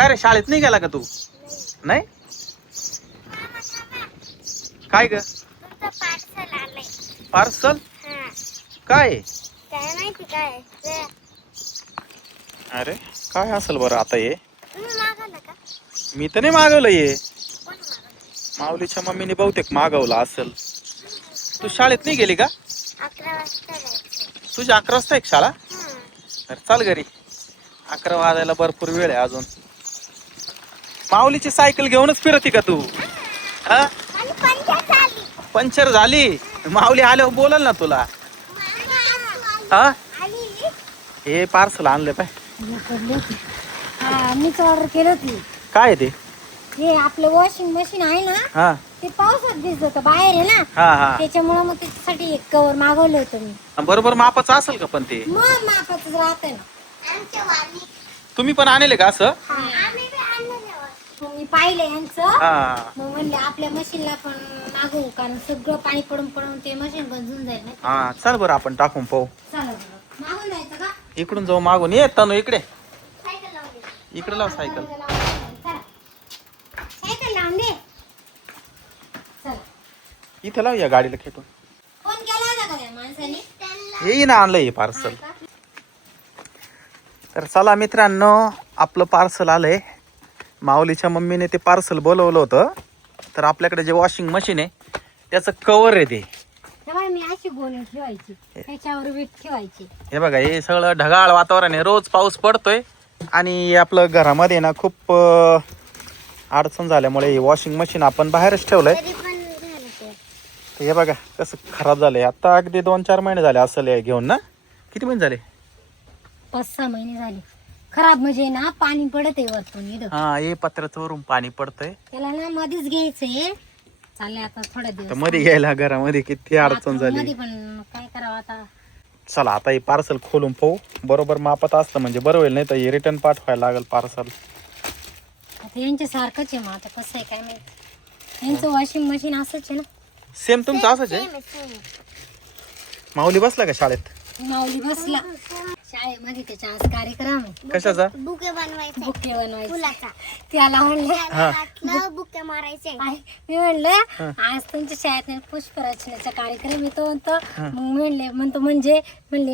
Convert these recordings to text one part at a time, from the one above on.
काय रे शाळेत नाही गेला का तू? नाही काय ग? पार्सल काय? अरे काय असेल बरं आता हे? मी तर नाही मागवलं हे. माऊलीच्या मम्मीने बहुतेक मागवलं असेल. तू शाळेत नाही गेली का? 11 वाजता तुझी 11 वाजता एक शाळा? तर चाल घरी. 11 वाजायला भरपूर वेळ आहे अजून. माऊलीची सायकल घेऊनच फिरती का तू? हा पंक्चर झाली. माऊली आल्यावर बोलल ना तुला. हा हे पार्सल आणलं पाय. मीच ऑर्डर केलं होती. काय ते? हे आपलं वॉशिंग मशीन आहे ना, हा ते पावसात भिजत होतं बाहेर आहे ना, हा हा त्याच्यामुळे मग त्याच्यासाठी एक कवर मागवलं होतं मी. बरोबर मापाचं असेल का पण ते? मग मापाचंच राहतं ना. तुम्ही पण आणले का असं? मग मी पाहिलं यांचं, हा मग म्हणले आपल्या मशीनला पण मागवू, कारण सगळं पाणी पडून पडून ते मशीन बंद जाईल ना. हा चल बरं आपण टाकून पाहू. चला बरं. मागून जायचं का? इकडून जाऊ मागून. ये तनु इकडे. सायकल लावून दे. इकडे लाव सायकल. चला. सायकल लावून दे. चला. इथे लाव या गाडीला खेटून. फोन केला होता का त्या माणसाने? येई ना आणलंय हे पार्सल. तर चला मित्रांनो, आपलं पार्सल आलंय. माऊलीच्या मम्मीने ते पार्सल बोलवलं होतं. तर आपल्याकडे जे वॉशिंग मशीन आहे त्याचं कवर आहे ते. तेव्हा मी अशी गोणी ठेवायची, त्याच्यावर वीट ठेवायची. हे बघा, हे सगळं ढगाळ वातावरण आहे. रोज पाऊस पडतोय आणि आपलं घरामध्ये ना खूप अडचण झाल्यामुळे वॉशिंग मशीन आपण बाहेरच ठेवलंय. हे बघा कसं खराब झालंय. आता अगदी 2-4 महिने झाले असेल हे घेऊन ना. किती महिने झाले? 5-6 महिने झाले. खराब म्हणजे ना पाणी पडत आहे वरतून इथं. हा हे पत्र्याचं वरून पाणी पडतंय. त्याला ना मध्येच घ्यायचंय. चालले आता थोड्या दिवस. मध्ये घ्यायला घरामध्ये किती अडचण झाली. मध्ये पण काय करावं आता. चला आता हे पार्सल खोलून पाहू. बरोबर मापात असतं म्हणजे बरं होईल, नाही तर हे रिटर्न पाठवायला लागेल पार्सल. आता यांच्या सारखंच आहे. मग आता कसं आहे काय माहिती. यांचं वॉशिंग मशीन असंच आहे ना. सेम तुमचं असंच आहे? माऊली बसला का शाळेत? माऊली बसला शाळेमध्ये. त्याचा आज कार्यक्रम आहे. कशाचा? बुके बनवायचे. त्याला म्हणले बुके मारायचे. मी म्हणलं आज तुमच्या शाळेत पुष्परचनेचा कार्यक्रम येतो. मग म्हणले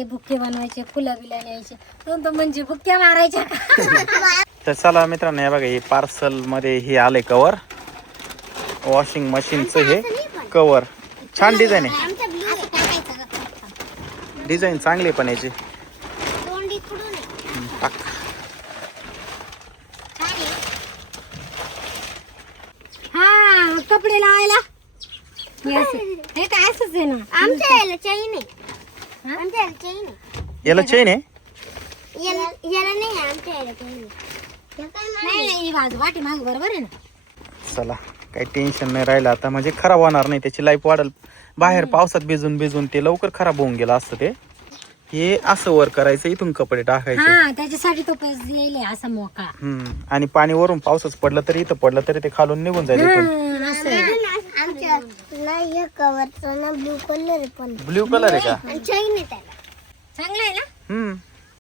बुके बनवायचे, फुलं बिला न्यायचे. तो म्हणजे बुके मारायच्या. तर चला मित्रांनो, हे बघा हे पार्सल मध्ये हे आलंय कवर. वॉशिंग मशीनचं हे कवर. छान डिझाईन आहे. डिझाईन चांगली पण याची. टाक. हा कपडे लावायला हे काय असंच आहे ना. आमच्या याला चैन आहे. आमच्या याला चैन आहे. याला चेन आहे? याला नाही. आमच्या याला चैन नाही. ही बाजू वाटी माग बरोबर आहे ना. चला काही टेन्शन नाही राहिलं आता. म्हणजे खराब होणार नाही, त्याची लाईफ वाढेल. बाहेर पावसात भिजून भिजून ते लवकर खराब होऊन गेलं असतं ते. हे असं वर करायचं, इथून कपडे टाकायचे. हा त्याच्यासाठी तो पैसे येईल असा मोकळा. आणि पाणी वरून पावसाच पडलं तरी इथं पडलं तरी ते खालून निघून जाईल इथून. आमच्या कवरचा ना ब्लू कलर आहे. पण ब्ल्यू कलर आहे का? चैन आहे त्याला. चांगला आहे ना.